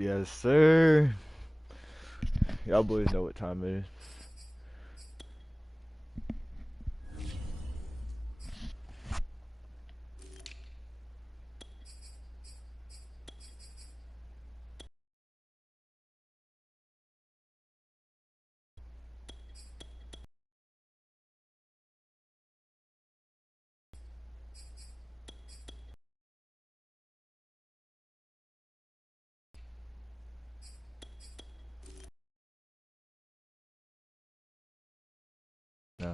Yes, sir. Y'all boys know what time it is. No.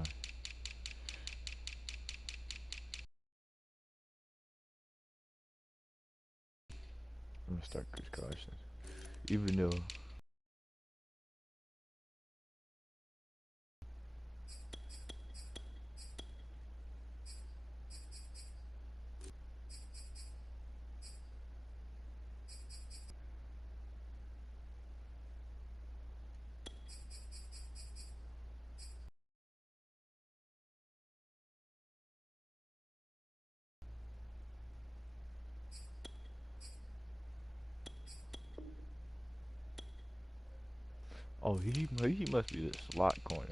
I'm gonna start Chris Carson. Even though oh he must be the slot corner.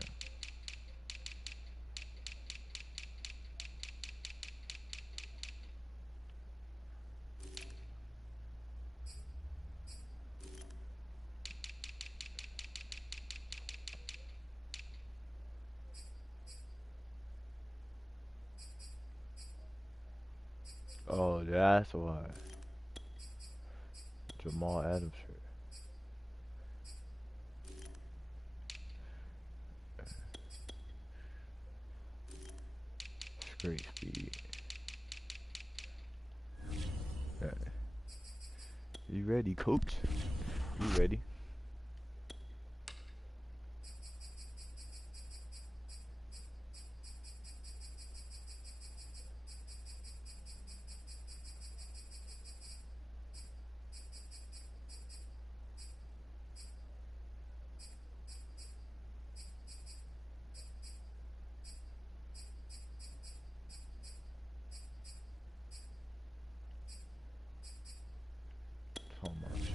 Oh, that's why. Jamal Adams shirt. Great speed. Yeah. You ready, coach? You ready? So much.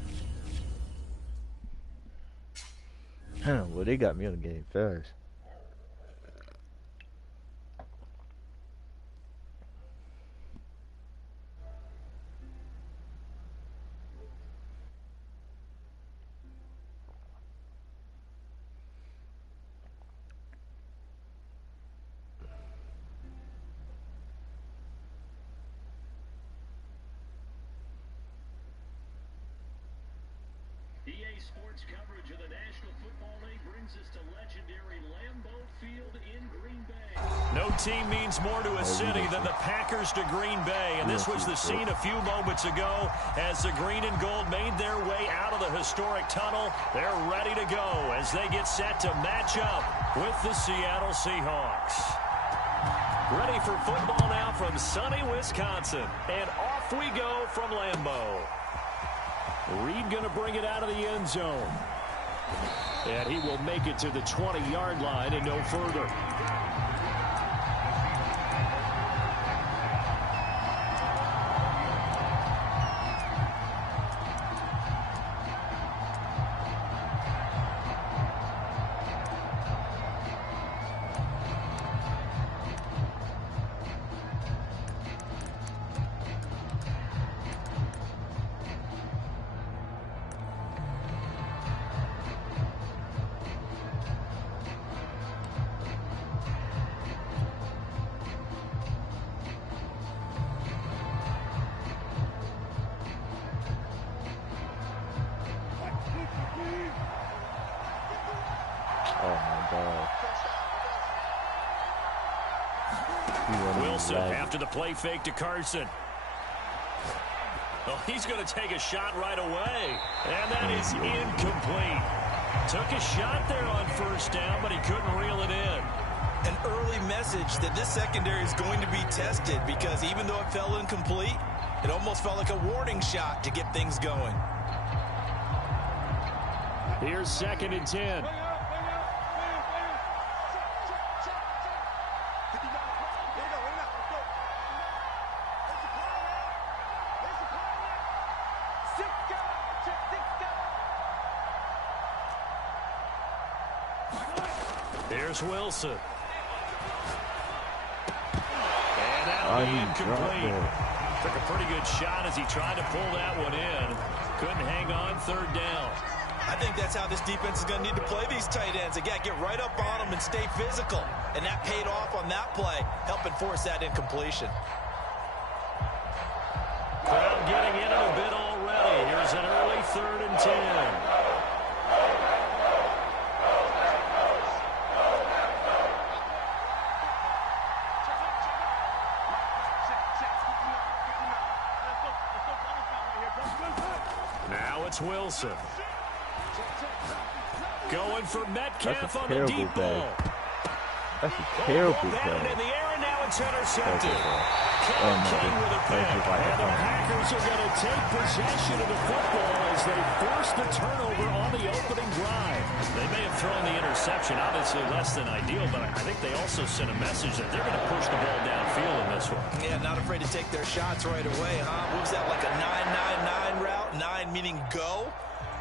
Well, they got me on the game fast. EA Sports coverage of the National Football League brings us to legendary Lambeau Field in Green Bay. No team means more to a city than the Packers to Green Bay, and this was the scene a few moments ago as the green and gold made their way out of the historic tunnel. They're ready to go as they get set to match up with the Seattle Seahawks. Ready for football now from sunny Wisconsin, and off we go from Lambeau. Reed going to bring it out of the end zone. And he will make it to the 20-yard line and no further. Wilson after the play fake to Carson. Oh, he's going to take a shot right away. And that is incomplete. Took a shot there on first down, but he couldn't reel it in. An early message that this secondary is going to be tested, because even though it fell incomplete, it almost felt like a warning shot to get things going. Here's 2nd and 10. Here's Wilson. And that'll be incomplete. Took a pretty good shot as he tried to pull that one in. Couldn't hang on, third down. I think that's how this defense is going to need to play these tight ends. Again, get right up on them and stay physical. And that paid off on that play, helping force that incompletion. Crowd getting in it a bit already. Here's an early 3rd and 10. Now it's Wilson. Going for Metcalf on the deep ball. That's a terrible play. In the air, and now it's intercepted. King with a pick. And the Packers are going to take possession of the football as they force the turnover on the opening drive. They may have thrown the interception, obviously less than ideal, but I think they also sent a message that they're going to push the ball downfield in this one. Yeah, not afraid to take their shots right away, huh? What was that, like a 9-9-9 route? 9 meaning go?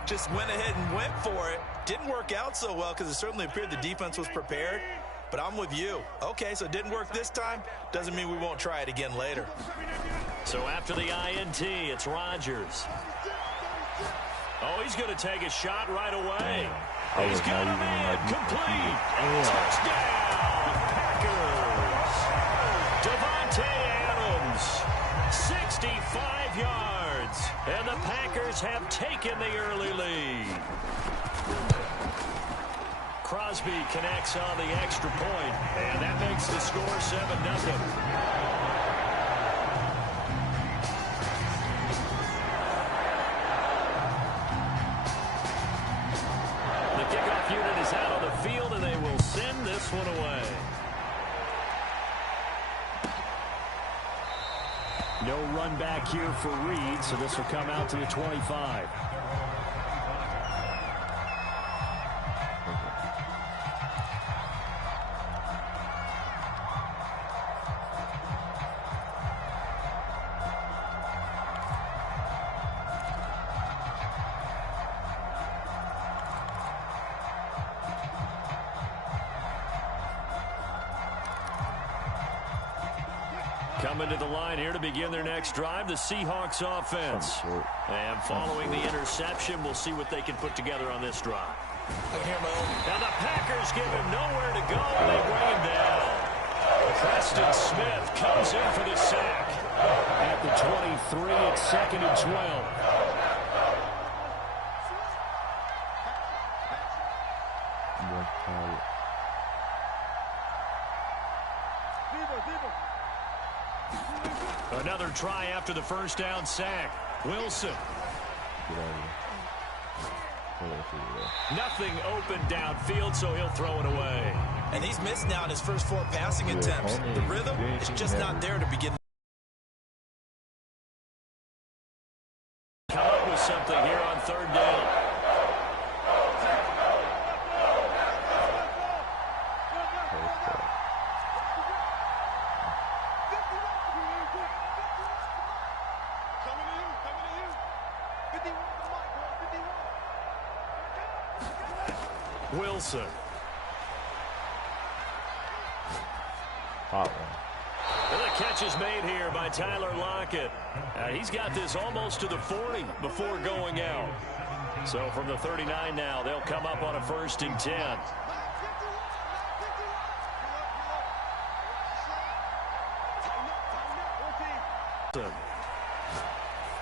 Just went ahead and went for it. Didn't work out so well because it certainly appeared the defense was prepared. But I'm with you. Okay, so it didn't work this time. Doesn't mean we won't try it again later. So after the INT, it's Rodgers. Oh, he's going to take a shot right away. He's got a man complete. Touchdown, Packers. Devontae Adams, 65 yards. And the Packers have taken the early lead. Crosby connects on the extra point, and that makes the score 7-0. The kickoff unit is out on the field, and they will send this one away. No run back here for Reed, so this will come out to the 25. Coming to the line here to begin their next drive, the Seahawks offense. And following the interception, we'll see what they can put together on this drive. Now the Packers give him nowhere to go, and they bring him down. Preston Smith comes in for the sack. At the 23, it's 2nd and 12. Another try after the first down sack. Wilson. Nothing open downfield, so he'll throw it away. And he's missed now in his first 4 passing attempts. The rhythm is just not there to begin. Come up with something here on 3rd down. Wilson. Hot one. And the catch is made here by Tyler Lockett. He's got this almost to the 40 before going out. So from the 39 now, they'll come up on a 1st and 10.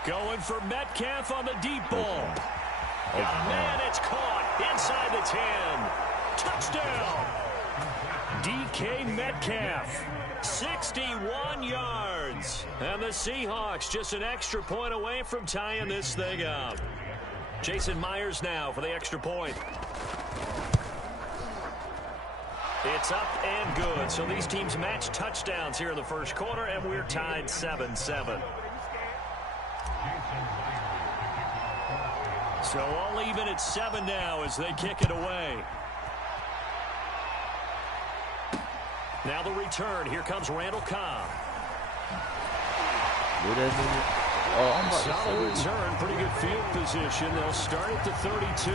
Going for Metcalf on the deep ball. Got a man, it's caught inside the 10. Touchdown. DK Metcalf, 61 yards. And the Seahawks just an extra point away from tying this thing up. Jason Myers now for the extra point. It's up and good. So these teams match touchdowns here in the first quarter, and we're tied 7-7. So all even at 7 now as they kick it away. Now the return. Here comes Randall Cobb. Solid return. Pretty good field position. They'll start at the 32.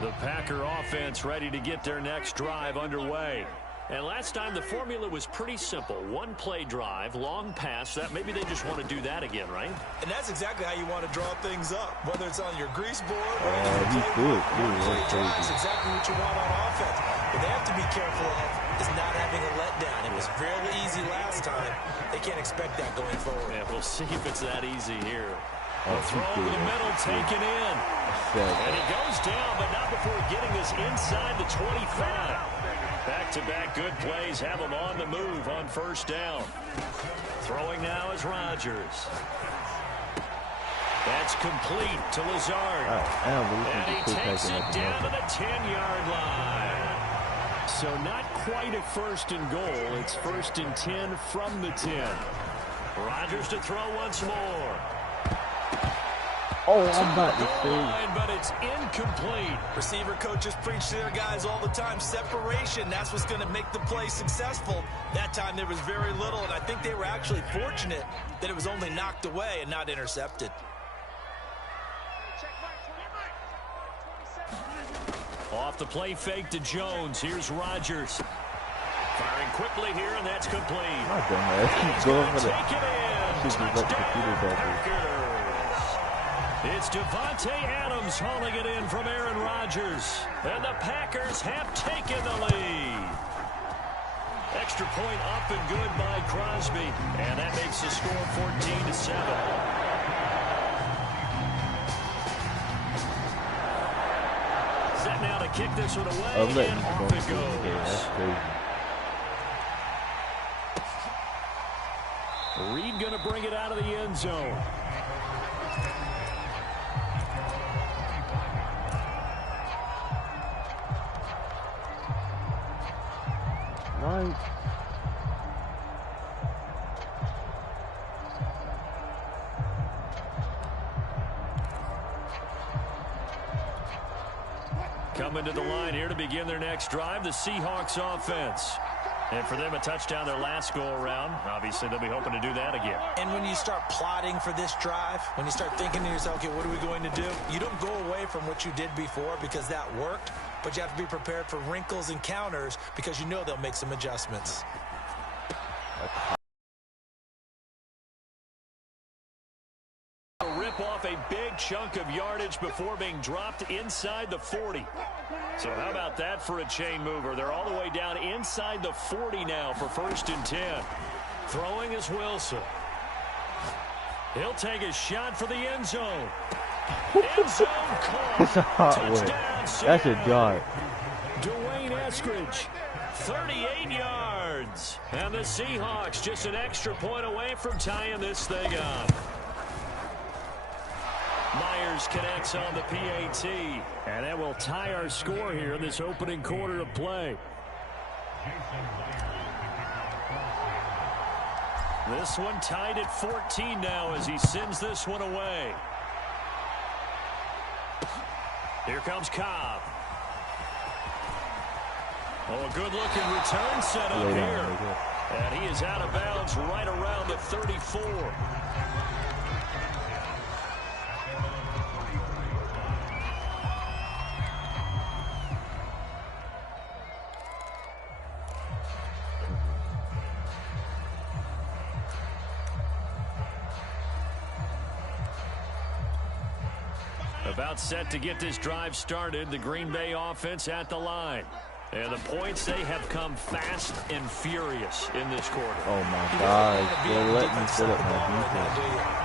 The Packer offense ready to get their next drive underway. And last time the formula was pretty simple. One play drive, long pass. That maybe they just want to do that again, right? And that's exactly how you want to draw things up. Whether it's on your grease board or he's good. play drive is exactly what you want on offense. What they have to be careful of is not having a letdown. It was fairly easy last time. They can't expect that going forward. Yeah, we'll see if it's that easy here. The throw over the middle, taken in. And he goes down, but not before getting us inside the 25. Back-to-back good plays have him on the move on first down. Throwing now is Rodgers. That's complete to Lazard. And he takes it down to the 10-yard line. So not quite a first and goal. It's first and 10 from the 10. Rodgers to throw once more. Oh, I'm about to say. But it's incomplete. Receiver coaches preach to their guys all the time. Separation, that's what's going to make the play successful. That time there was very little, and I think they were actually fortunate that it was only knocked away and not intercepted. Off the play fake to Jones. Here's Rodgers. Firing quickly here, and that's complete. Not done that. Keep going for take it in. Touchdown, It's Devontae Adams hauling it in from Aaron Rodgers. And the Packers have taken the lead. Extra point up and good by Crosby. And that makes the score 14-7. Set now to kick this one away, and off it goes. Reed going to bring it out of the end zone. Nice. Coming to the line here to begin their next drive, the Seahawks offense. And for them, a touchdown their last go-around. Obviously, they'll be hoping to do that again. And when you start plotting for this drive, when you start thinking to yourself, okay, what are we going to do? You don't go away from what you did before because that worked, but you have to be prepared for wrinkles and counters because you know they'll make some adjustments. Rip off a big chunk of yardage before being dropped inside the 40. So how about that for a chain mover? They're all the way down inside the 40 now for first and 10. Throwing is Wilson. He'll take a shot for the end zone. End zone caught. Touchdown, that's a dart. Dwayne Eskridge, 38 yards. And the Seahawks just an extra point away from tying this thing up. Myers connects on the PAT. And that will tie our score here in this opening quarter of play. This one tied at 14 now as he sends this one away. Here comes Cobb. Oh, a good-looking return set up here. And he is out of bounds right around the 34. About set to get this drive started. The Green Bay offense at the line. And the points, they have come fast and furious in this quarter. Oh, my God. They're letting me set up my defense.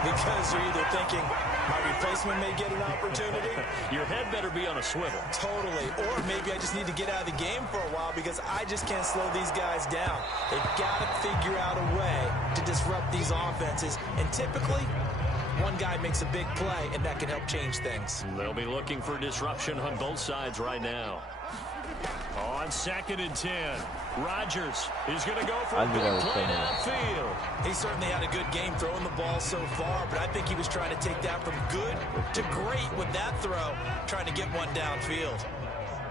Because you're either thinking, my replacement may get an opportunity. Your head better be on a swivel. Totally. Or maybe I just need to get out of the game for a while because I just can't slow these guys down. They've got to figure out a way to disrupt these offenses. And typically, one guy makes a big play, and that can help change things. They'll be looking for disruption on both sides right now. On 2nd and 10, Rodgers is going to go for a big play downfield. He certainly had a good game throwing the ball so far, but I think he was trying to take that from good to great with that throw, trying to get one downfield.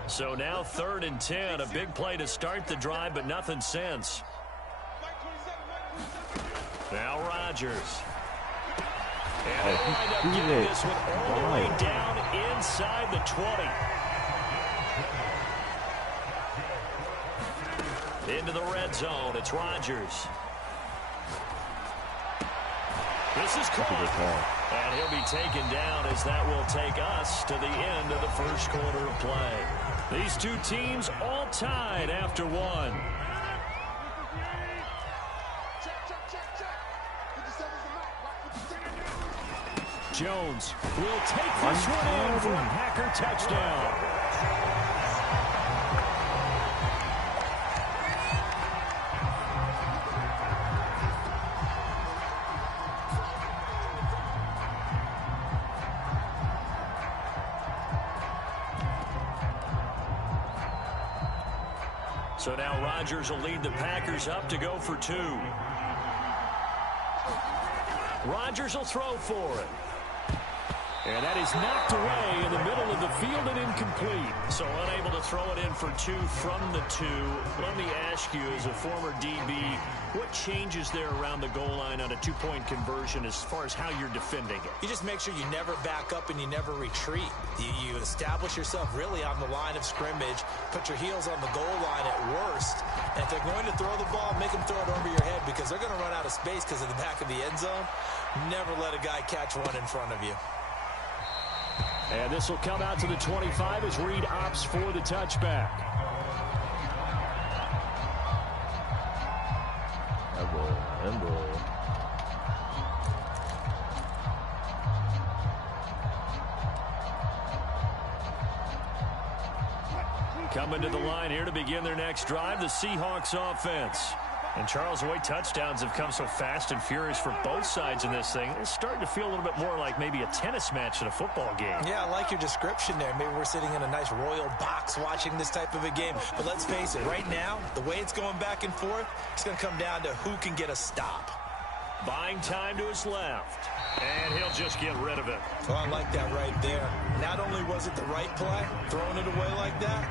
So now 3rd and 10, a big play to start the drive, but nothing since. Now Rodgers. And they wind up getting this one all the way down inside the 20. Into the red zone, it's Rodgers. This is caught, and he'll be taken down as that will take us to the end of the first quarter of play. These two teams all tied after one. Jones will take this one in for a Packer touchdown. So now Rodgers will lead the Packers up to go for 2. Rodgers will throw for it. And that is knocked away in the middle of the field and incomplete. So unable to throw it in for 2 from the 2. Let me ask you, as a former DB, what changes there around the goal line on a 2-point conversion as far as how you're defending it? You just make sure you never back up and you never retreat. You establish yourself really on the line of scrimmage, put your heels on the goal line at worst. And if they're going to throw the ball, make them throw it over your head because they're going to run out of space because of the back of the end zone. Never let a guy catch one in front of you. And this will come out to the 25 as Reed opts for the touchback. Coming to the line here to begin their next drive, the Seahawks offense. And Charles, the way touchdowns have come so fast and furious for both sides in this thing, it's starting to feel a little bit more like maybe a tennis match in a football game. Yeah, I like your description there. Maybe we're sitting in a nice royal box watching this type of a game. But let's face it, right now, the way it's going back and forth, it's going to come down to who can get a stop. Buying time to his left. And he'll just get rid of it. Well, I like that right there. Not only was it the right play, throwing it away like that,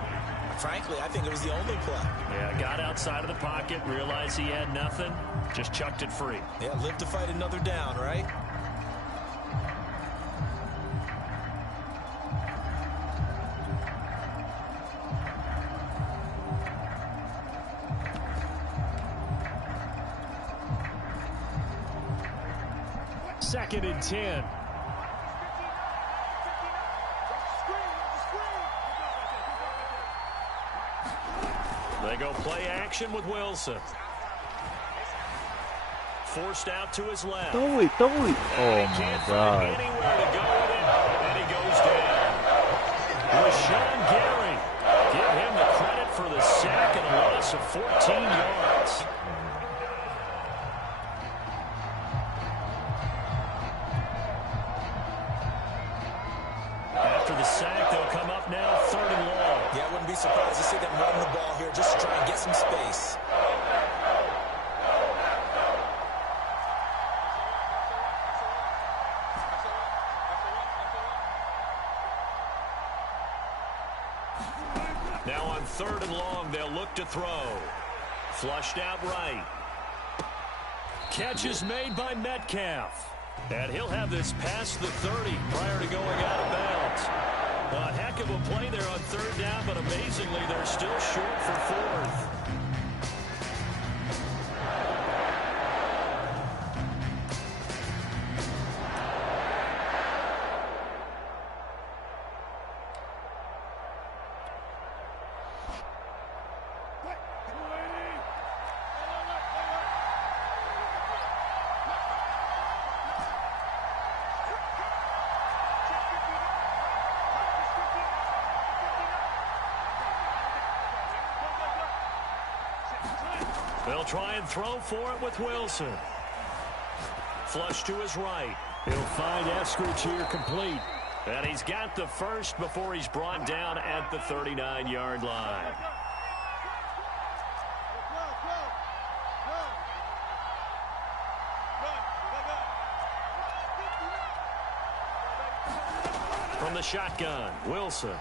frankly, I think it was the only play. Yeah, got outside of the pocket, realized he had nothing, just chucked it free. Yeah, live to fight another down, right? Second and 10. They go play action with Wilson. Forced out to his left. Throw it. Oh, my God. Anywhere to go with it, and he goes down. Rashawn Gary. Give him the credit for the sack and a loss of 14 yards. After the sack, they'll come up now, 3rd and long. Yeah, I wouldn't be surprised to see them run the ball here just to try and get some space. Now on 3rd and long, they'll look to throw. Flushed out right. Catch is made by Metcalf. And he'll have this past the 30 prior to going out of bounds. A heck of a play there on 3rd down, but amazingly, they're still short for 4th. They'll try and throw for it with Wilson. Flush to his right. He'll find Eskridge here complete. And he's got the first before he's brought down at the 39-yard line. From the shotgun, Wilson.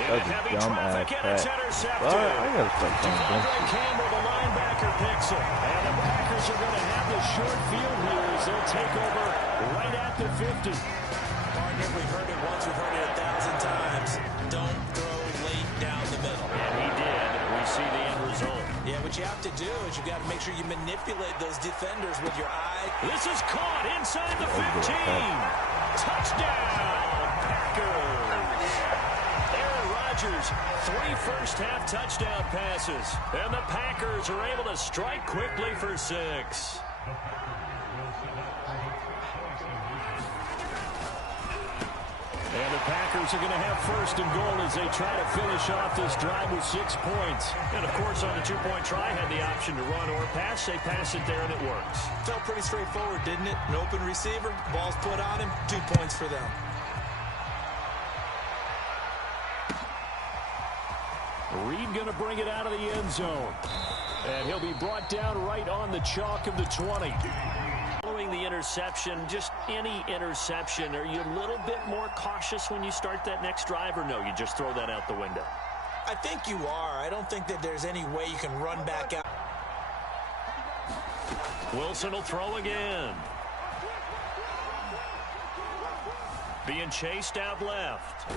That's a dumb-ass pass. Well, I gotta start playing defense. Campbell, the linebacker, picks him. And the Packers are going to have this short field here as they'll take over right at the 50. Hard to it. We've heard it once. We've heard it 1,000 times. Don't throw late down the middle. And he did. We see the end result. Yeah, what you have to do is you got to make sure you manipulate those defenders with your eye. This is caught inside the 15. Touchdown, Packers. Aaron Rodgers, 3 first-half touchdown passes. And the Packers are able to strike quickly for 6. And the Packers are going to have first and goal as they try to finish off this drive with 6 points. And, of course, on the 2-point try, had the option to run or pass. They pass it there, and it works. Felt pretty straightforward, didn't it? An open receiver, ball's put on him, 2 points for them. Reed going to bring it out of the end zone. And he'll be brought down right on the chalk of the 20. Following the interception, just any interception, are you a little bit more cautious when you start that next drive, or no, you just throw that out the window? I think you are. I don't think that there's any way you can run back out. Wilson will throw again. Being chased out left.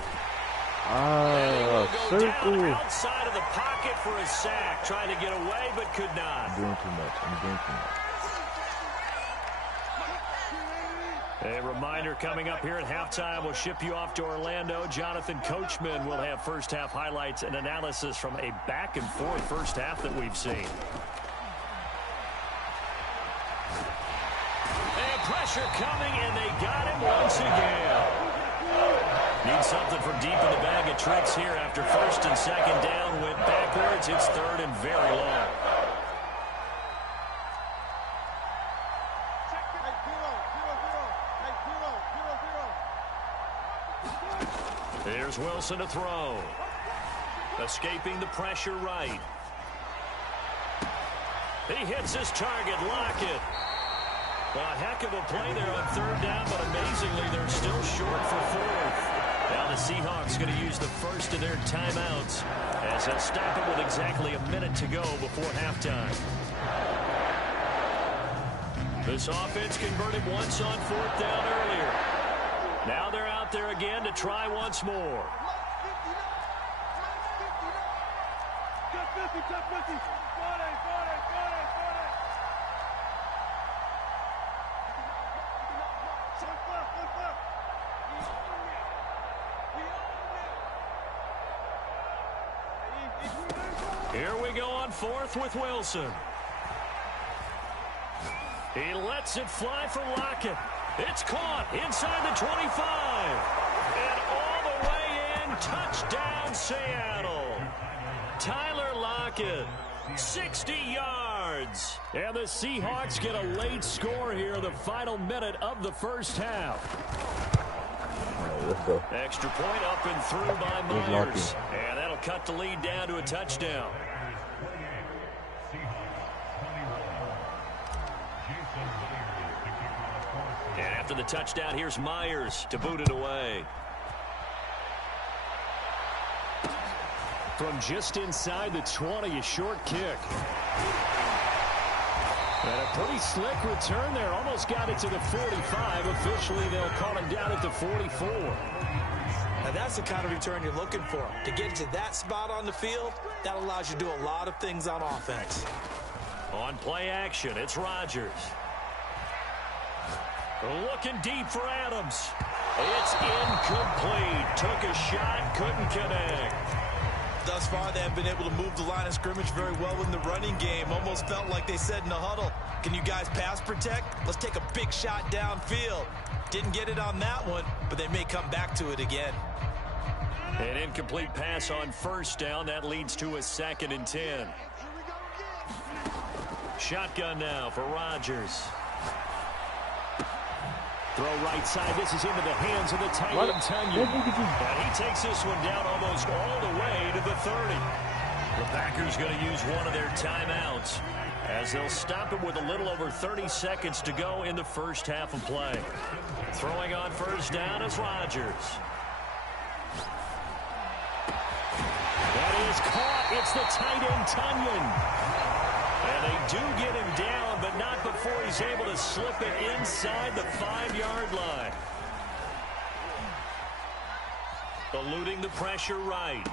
Circle. Outside of the pocket for a sack, trying to get away but could not. I'm doing too much. A reminder coming up here at halftime. We'll ship you off to Orlando. Jonathan Coachman will have first-half highlights and analysis from a back-and-forth first half that we've seen. And pressure coming, and they got him once again. Need something from deep in the bag of tricks here after first and second down. Went backwards. It's third and very long. Here's Wilson to throw. Escaping the pressure right. He hits his target. Lockett. Well, a heck of a play there on third down, but amazingly, they're still short for fourth. Now the Seahawks going to use the first of their timeouts as they'll stop it with exactly a minute to go before halftime. This offense converted once on fourth down earlier. Now they're out there again to try once more. Here we go on fourth with Wilson. He lets it fly for Lockett. It's caught inside the 25. And all the way in, touchdown Seattle. Tyler Lockett, 60 yards. And the Seahawks get a late score here, the final minute of the first half. Extra point up and through by Myers. And that'll cut the lead down to a touchdown. And after the touchdown, here's Myers to boot it away. From just inside the 20, a short kick. And a pretty slick return there. Almost got it to the 45. Officially, they'll call him down at the 44. Now, that's the kind of return you're looking for. To get to that spot on the field, that allows you to do a lot of things on offense. On play action, it's Rodgers. Looking deep for Adams. It's incomplete. Took a shot, couldn't connect. Thus far, they have been able to move the line of scrimmage very well in the running game. Almost felt like they said in the huddle, can you guys pass protect? Let's take a big shot downfield. Didn't get it on that one, but they may come back to it again. An incomplete pass on first down. That leads to a 2nd and 10. Shotgun now for Rodgers. Throw right side. This is into the hands of the tight end, Tunyon. And he takes this one down almost all the way to the 30. The Packers going to use one of their timeouts as they'll stop it with a little over 30 seconds to go in the first half of play. Throwing on first down is Rodgers. That is caught. It's the tight end, Tunyon. And they do get him down, but not before he's able to slip it inside the 5-yard line. Eluding the pressure right.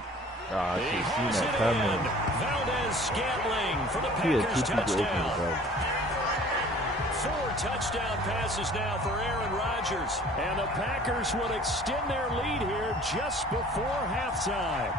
I He should hauls see it that coming. in. Valdez-Scantling for the He had Packers 2 people open, touchdown. bro. 4 touchdown passes now for Aaron Rodgers. And the Packers will extend their lead here just before halftime.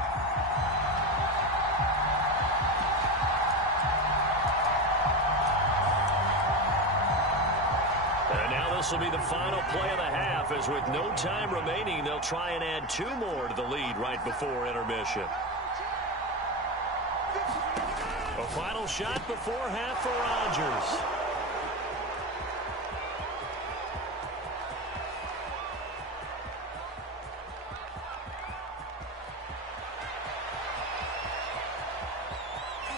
And now this will be the final play of the half, as with no time remaining, they'll try and add 2 more to the lead right before intermission. A final shot before half for Rodgers.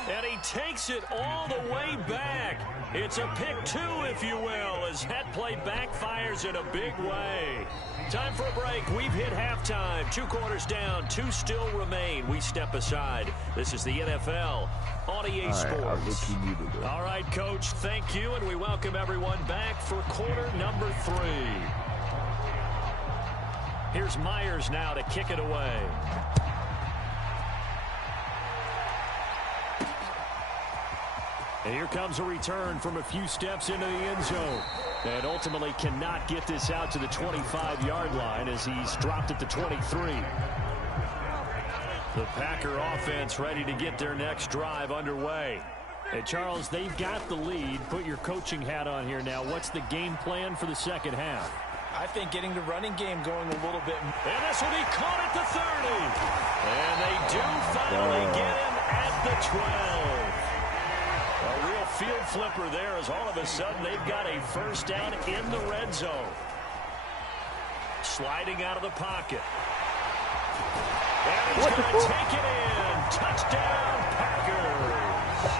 And he takes it all the way back. It's a pick 2, if you will, as that play backfires in a big way. Time for a break. We've hit halftime. 2 quarters down, 2 still remain. We step aside. This is the NFL on EA Sports. All right, Coach, thank you, and we welcome everyone back for quarter number 3. Here's Myers now to kick it away. And here comes a return from a few steps into the end zone. And ultimately cannot get this out to the 25-yard line as he's dropped at the 23. The Packer offense ready to get their next drive underway. And Charles, they've got the lead. Put your coaching hat on here now. What's the game plan for the second half? I think getting the running game going a little bit. And this will be caught at the 30. And they do finally get him at the 12. A real field flipper there, as all of a sudden they've got a first down in the red zone. Sliding out of the pocket. And he's going to take it in. Touchdown, Packers.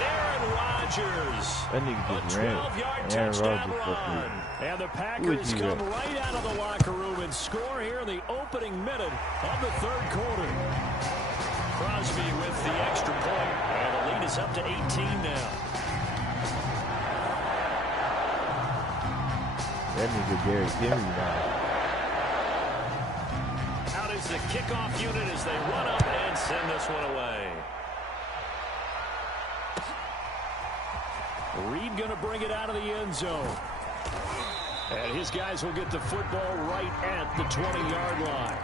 Aaron Rodgers. That nigga just a ran. 12-yard Aaron touchdown Rodgers run. And the Packers come that? right out of the locker room and score here in the opening minute of the third quarter. Crosby with the extra point, and the lead is up to 18 now. That nigga Derrick Henry now. Out is the kickoff unit as they run up and send this one away. Reed going to bring it out of the end zone. And his guys will get the football right at the 20-yard line.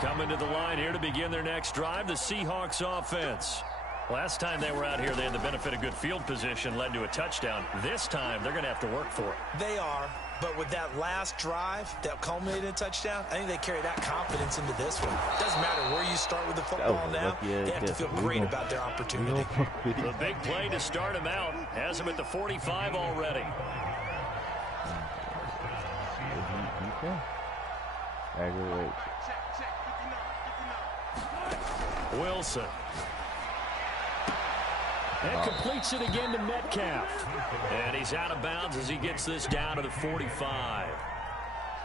Coming to the line here to begin their next drive, the Seahawks offense. Last time they were out here, they had the benefit of good field position, led to a touchdown. This time, they're going to have to work for it. They are, but with that last drive that culminated in a touchdown, I think they carry that confidence into this one. Doesn't matter where you start with the football now. They have to feel great about their opportunity. The big play to start him out has him at the 45 already. Wilson. And completes it again to Metcalf. And he's out of bounds as he gets this down to the 45.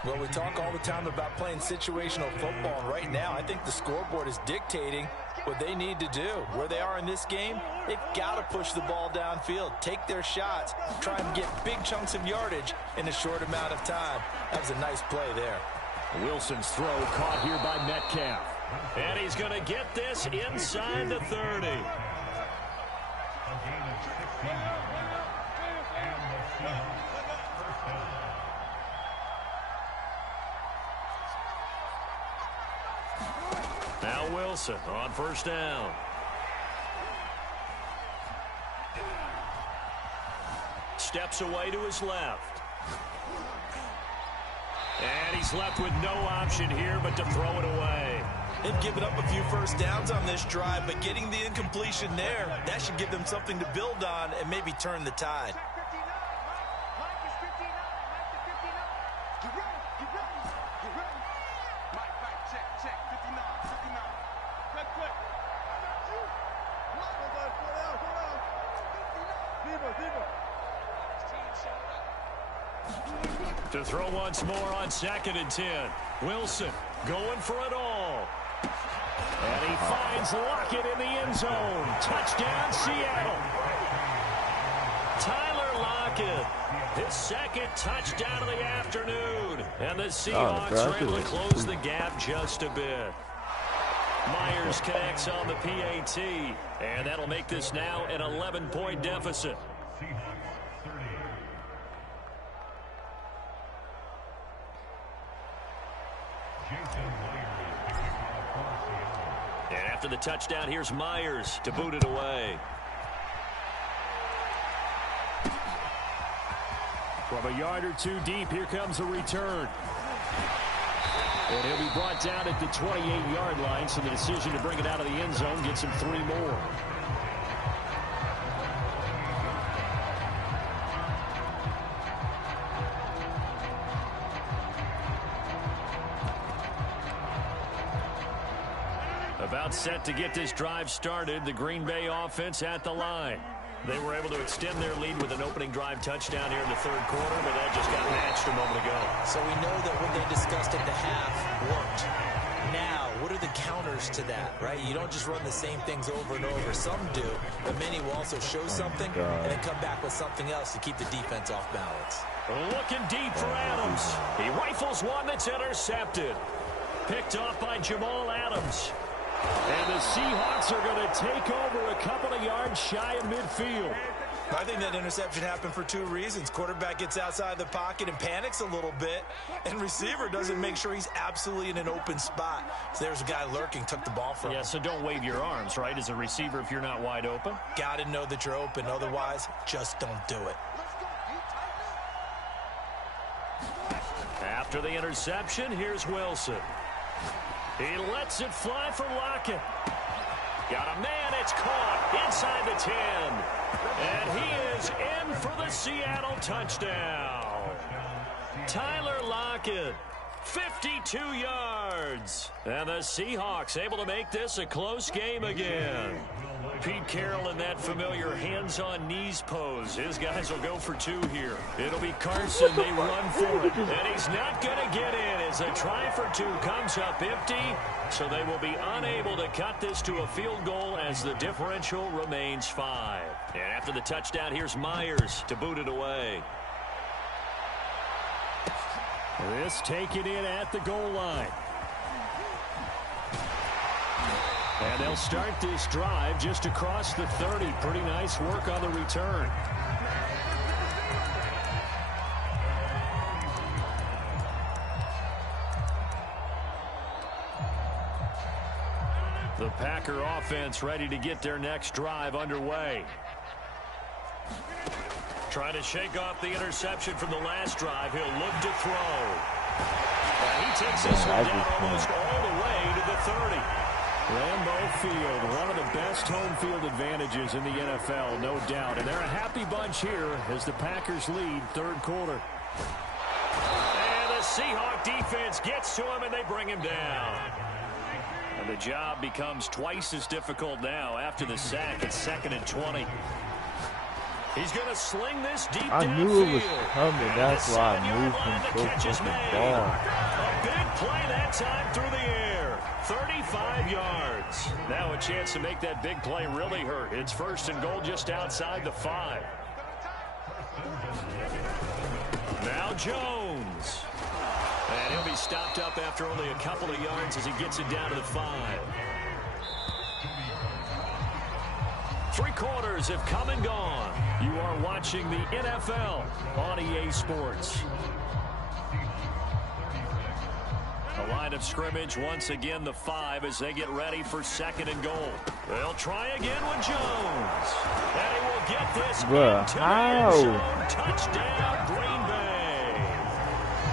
Well, we talk all the time about playing situational football, and right now I think the scoreboard is dictating what they need to do. Where they are in this game, they've got to push the ball downfield, take their shots, try and get big chunks of yardage in a short amount of time. That was a nice play there. Wilson's throw caught here by Metcalf. And he's going to get this inside the 30. Now Wilson on first down. Steps away to his left. And he's left with no option here but to throw it away. They've given up a few first downs on this drive, but getting the incompletion there, that should give them something to build on and maybe turn the tide. To throw once more on 2nd and 10. Wilson going for it all. And he finds Lockett in the end zone. Touchdown, Seattle. Tyler Lockett. His second touchdown of the afternoon. And the Seahawks are able to close the gap just a bit. Myers connects on the PAT. And that'll make this now an 11-point deficit. And after the touchdown, here's Myers to boot it away. From a yard or two deep, here comes a return. And he'll be brought down at the 28-yard line, so the decision to bring it out of the end zone gets him 3 more. About set to get this drive started, the Green Bay offense at the line. They were able to extend their lead with an opening drive touchdown here in the third quarter, but that just got matched a moment ago. So we know that what they discussed at the half worked. Now, what are the counters to that, right? You don't just run the same things over and over. Some do, but many will also show something and then come back with something else to keep the defense off balance. Looking deep for Adams. He rifles one that's intercepted. Picked off by Jamal Adams. And the Seahawks are going to take over a couple of yards shy of midfield. I think that interception happened for 2 reasons. Quarterback gets outside the pocket and panics a little bit, and receiver doesn't make sure he's absolutely in an open spot. So there's a guy lurking, took the ball from him. Yeah, so don't wave your arms, right, as a receiver if you're not wide open. Got to know that you're open. Otherwise, just don't do it. After the interception, here's Wilson. He lets it fly for Lockett. Got a man, it's caught inside the 10. And he is in for the Seattle touchdown. Tyler Lockett, 52 yards. And the Seahawks able to make this a close game again. Pete Carroll in that familiar hands-on knees pose. His guys will go for 2 here. It'll be Carson. They run for it. And he's not going to get in as a try for 2 comes up empty. So they will be unable to cut this to a field goal as the differential remains 5. And after the touchdown, here's Myers to boot it away. This taken in at the goal line. And they'll start this drive just across the 30. Pretty nice work on the return. The Packer offense ready to get their next drive underway. Trying to shake off the interception from the last drive. He'll look to throw. And he takes this one down almost all the way to the 30. Lambeau Field, one of the best home field advantages in the NFL, no doubt. And they're a happy bunch here as the Packers lead third quarter. And the Seahawk defense gets to him, and they bring him down. And the job becomes twice as difficult now after the sack at 2nd and 20. He's going to sling this deep I downfield. knew it was coming. That's why I moved him so fucking far. A big play that time through the air. 35 yards. Now a chance to make that big play really hurt. It's 1st and goal just outside the 5. Now Jones. And he'll be stopped up after only a couple of yards as he gets it down to the 5. 3 quarters have come and gone. You are watching the NFL on EA Sports. A line of scrimmage, once again the 5 as they get ready for 2nd and goal. They'll try again with Jones. And he will get this into the end zone. Touchdown, Green Bay.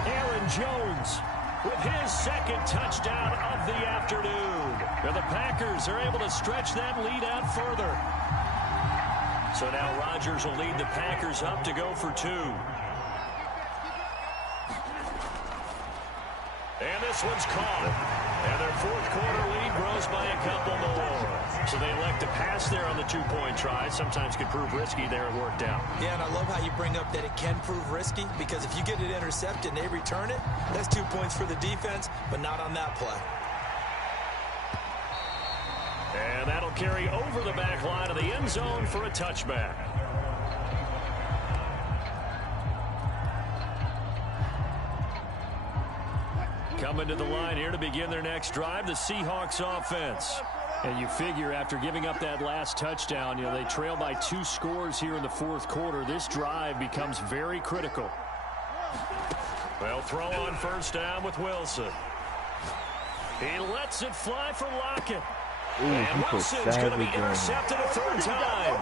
Aaron Jones with his 2nd touchdown of the afternoon. And the Packers are able to stretch that lead out further. So now Rodgers will lead the Packers up to go for 2. And this one's caught. And their 4th quarter lead grows by a couple more. So they elect to pass there on the 2-point try. Sometimes could prove risky there. It worked out. Yeah, and I love how you bring up that it can prove risky, because if you get it intercepted and they return it, that's 2 points for the defense, but not on that play. And that'll carry over the back line of the end zone for a touchback. Coming to the line here to begin their next drive, the Seahawks offense. And you figure after giving up that last touchdown, you know, they trail by 2 scores here in the fourth quarter. This drive becomes very critical. Well, throw on first down with Wilson. He lets it fly for Lockett. And Wilson's going to be intercepted a third time.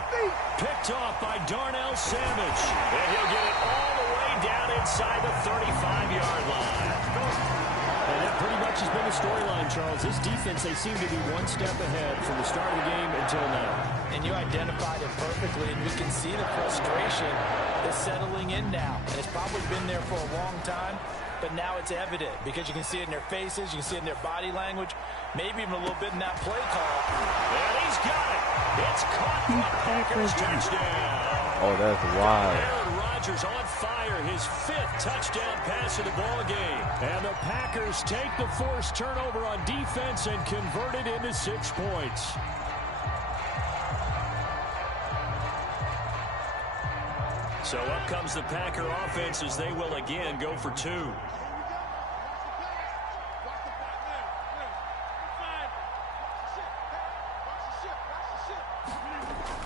Picked off by Darnell Savage. And he'll get it all the way down inside the 35-yard line. And that pretty much has been the storyline, Charles. This defense, they seem to be one step ahead from the start of the game until now. And you identified it perfectly, and we can see the frustration is settling in now. And it's probably been there for a long time, but now it's evident because you can see it in their faces, you can see it in their body language, maybe even a little bit in that play call. And he's got it. It's caught for the Packers touchdown. Oh, that's wild. Aaron Rodgers on fire, his 5th touchdown pass of the ball game. And the Packers take the forced turnover on defense and convert it into 6 points. So up comes the Packer offense as they will again go for 2.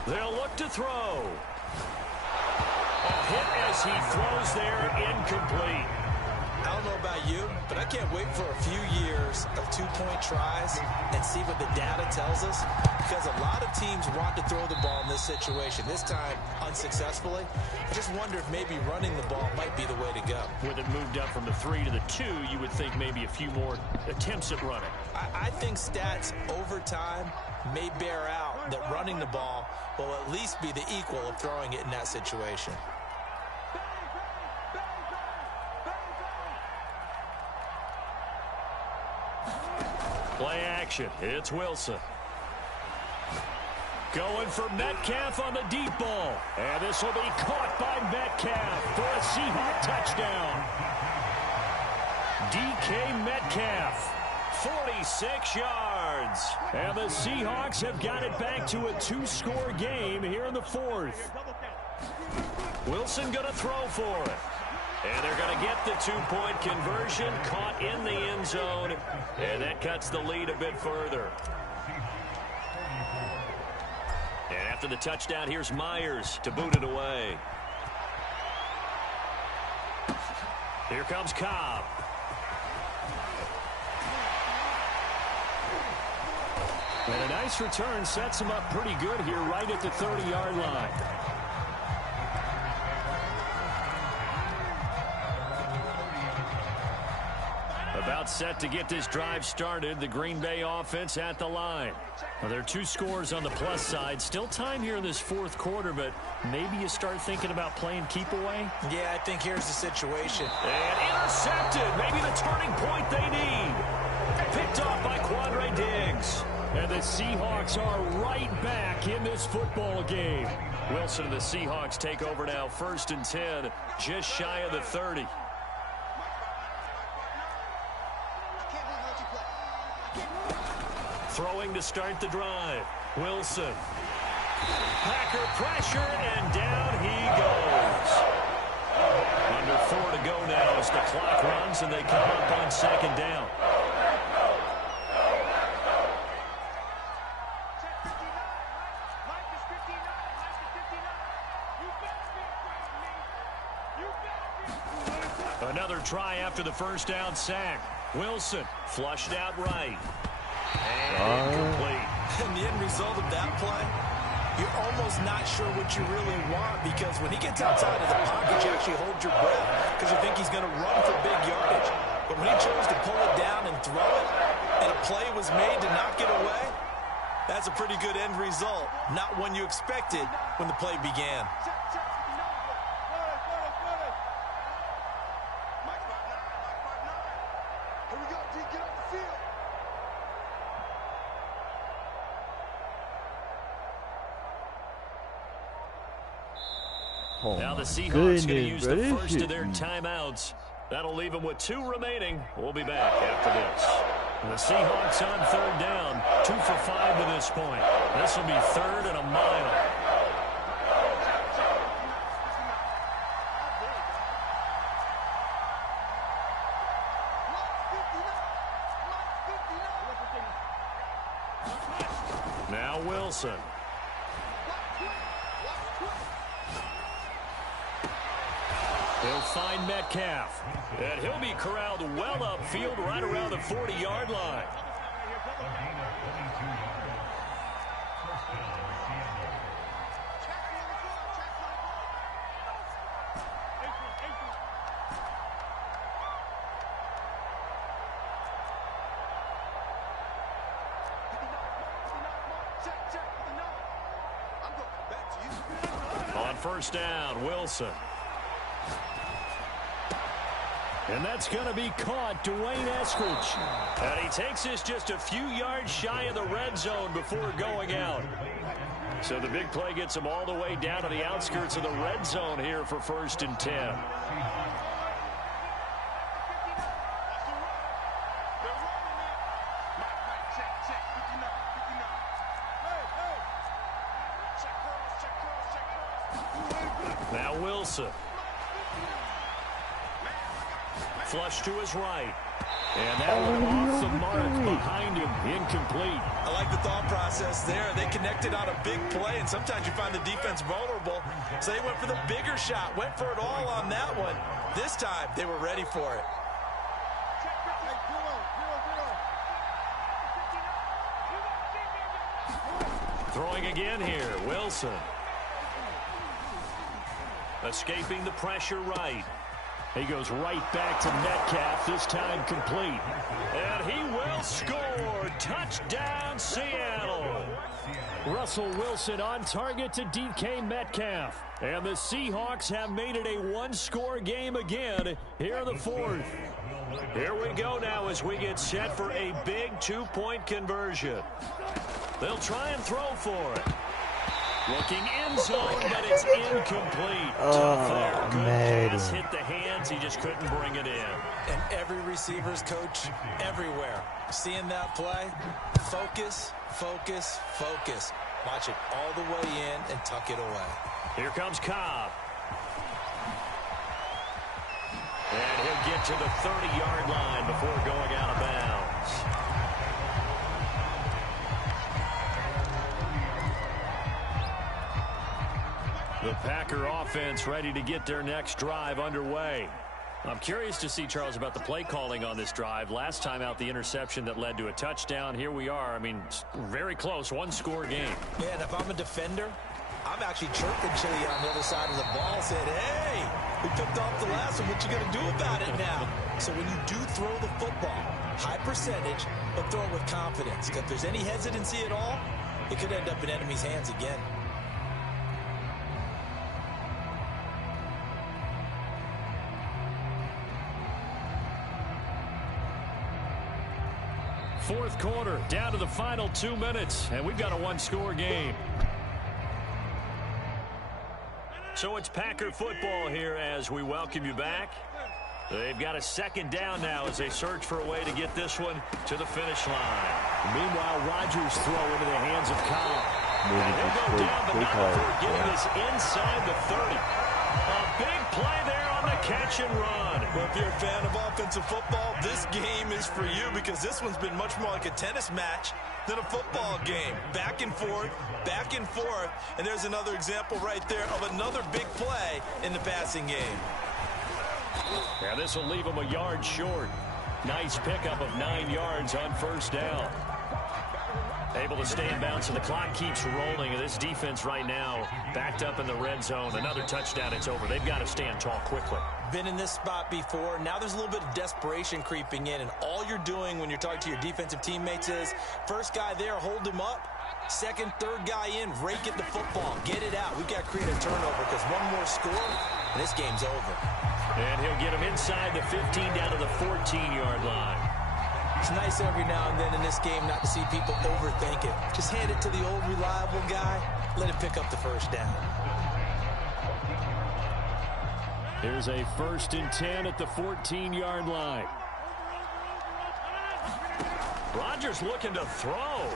They'll look to throw. A hit as he throws there, incomplete. I don't know about you, but I can't wait for a few years of 2-point tries and see what the data tells us, because a lot of teams want to throw the ball in this situation. This time, unsuccessfully. I just wonder if maybe running the ball might be the way to go. With it moved up from the 3 to the 2, you would think maybe a few more attempts at running. I think stats over time may bear out that running the ball will at least be the equal of throwing it in that situation. Play action. It's Wilson. Going for Metcalf on the deep ball. And this will be caught by Metcalf for a Seahawk touchdown. DK Metcalf, 46 yards. And the Seahawks have got it back to a 2-score game here in the 4th. Wilson going to throw for it. And they're going to get the 2-point conversion, caught in the end zone, and that cuts the lead a bit further. And after the touchdown, here's Myers to boot it away. Here comes Cobb. And a nice return sets him up pretty good here right at the 30-yard line. About set to get this drive started. The Green Bay offense at the line. Well, there are 2 scores on the plus side. Still time here in this 4th quarter, but maybe you start thinking about playing keep away. Yeah, I think here's the situation. And intercepted. Maybe the turning point they need. Picked off by Quandre Diggs. And the Seahawks are right back in this football game. Wilson and the Seahawks take over now. 1st and 10, just shy of the 30. Throwing to start the drive. Wilson. Packer pressure, and down he goes. Under 4 to go now as the clock runs, and they come up on 2nd down. Another try after the first down sack. Wilson flushed out right. And incomplete. And the end result of that play, you're almost not sure what you really want, because when he gets outside of the pocket, you actually hold your breath because you think he's going to run for big yardage. But when he chose to pull it down and throw it, and a play was made to knock it away, that's a pretty good end result. Not one you expected when the play began. Oh now the Seahawks going to use the bro, first of their timeouts. That'll leave them with 2 remaining. We'll be back after this. The Seahawks on 3rd down, 2 for 5 to this point. This will be 3rd and a mile. Now Wilson. He'll find Metcalf. And he'll be corralled well upfield right around the 40-yard line. On first down, Wilson. And that's going to be caught, Dwayne Eskridge. And he takes this just a few yards shy of the red zone before going out. So the big play gets him all the way down to the outskirts of the red zone here for 1st and 10. Now Wilson. Flush to his right. And that one off the mark behind him. Incomplete. I like the thought process there. They connected on a big play, and sometimes you find the defense vulnerable. So they went for the bigger shot, went for it all on that one. This time, they were ready for it. Throwing again here, Wilson. Escaping the pressure right. He goes right back to Metcalf, this time complete. And he will score. Touchdown, Seattle. Russell Wilson on target to DK Metcalf. And the Seahawks have made it a one-score game again here in the 4th. Here we go now as we get set for a big two-point conversion. They'll try and throw for it. Looking end zone, but it's incomplete. Tough there. Good pass hit the hands. He just couldn't bring it in. And every receiver's coach everywhere. Seeing that play, focus, focus, focus. Watch it all the way in and tuck it away. Here comes Cobb. And he'll get to the 30-yard line before going out of bounds. The Packer offense ready to get their next drive underway. I'm curious to see, Charles, about the play calling on this drive. Last time out, the interception that led to a touchdown. Here we are. I mean, very close, one-score game. Yeah, and if I'm a defender, I'm actually chirping Chili on the other side of the ball, saying, hey, we picked off the last one. What you going to do about it now? So when you do throw the football, high percentage, but throw it with confidence. Because if there's any hesitancy at all, it could end up in enemy's hands again. Fourth quarter, down to the final 2 minutes, and we've got a one-score game. So it's Packer football here as we welcome you back. They've got a second down now as they search for a way to get this one to the finish line. Meanwhile, Rodgers throw into the hands of Cobb. And he'll go down, but not before getting this inside the 30. A big play there on the catch and run. Well, if you're a fan of offensive football, this game is for you because this one's been much more like a tennis match than a football game. Back and forth, and there's another example right there of another big play in the passing game. Yeah, this will leave him a yard short. Nice pickup of 9 yards on first down. Able to stay in bounds, so the clock keeps rolling. And this defense right now backed up in the red zone. Another touchdown, it's over. They've got to stand tall quickly. Been in this spot before. Now there's a little bit of desperation creeping in, and all you're doing when you're talking to your defensive teammates is first guy there, hold him up. Second, third guy in, rake at the football. Get it out. We've got to create a turnover because one more score, and this game's over. And he'll get him inside the 15 down to the 14-yard line. It's nice every now and then in this game not to see people overthink it. Just hand it to the old reliable guy. Let him pick up the first down. Here's a 1st and 10 at the 14-yard line. Rodgers looking to throw.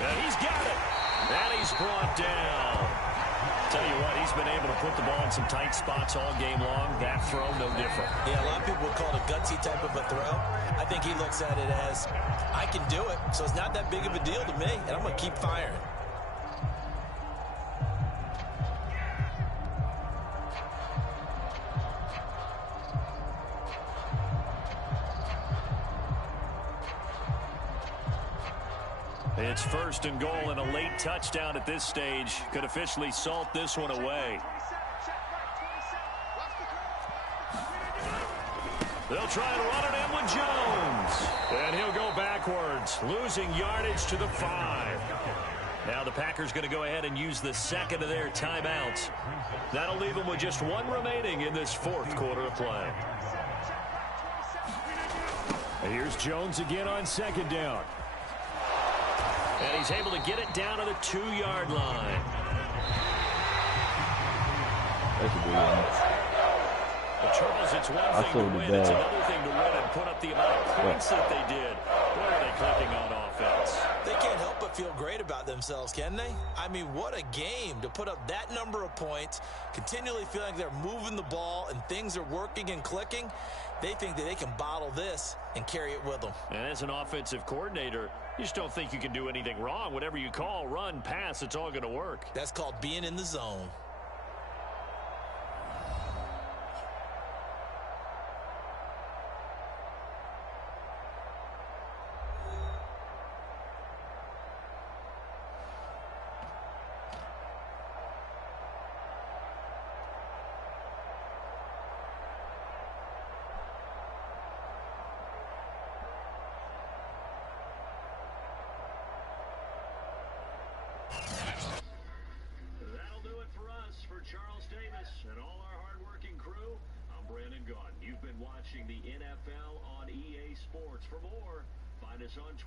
And he's got it. And he's brought down. Tell you what, he's been able to put the ball in some tight spots all game long. That throw, no different. Yeah, a lot of people would call it a gutsy type of a throw. I think he looks at it as, I can do it, so it's not that big of a deal to me, and I'm going to keep firing. It's first and goal, and a late touchdown at this stage could officially salt this one away. They'll try and run it in with Jones. And he'll go backwards, losing yardage to the 5. Now the Packers going to go ahead and use the second of their timeouts. That'll leave them with just one remaining in this fourth quarter of play. And here's Jones again on second down. And he's able to get it down to the 2-yard line. That's a good one. Well, Charles, it's one thing to win. It's another thing to win and put up the amount of points that they did. Boy, are they clicking on offense. They can't help but feel great about themselves, can they? I mean, what a game to put up that number of points, continually feel like they're moving the ball and things are working and clicking. They think that they can bottle this and carry it with them. And as an offensive coordinator, you just don't think you can do anything wrong. Whatever you call, run, pass, it's all going to work. That's called being in the zone. You've been watching the NFL on EA Sports. For more, find us on Twitter.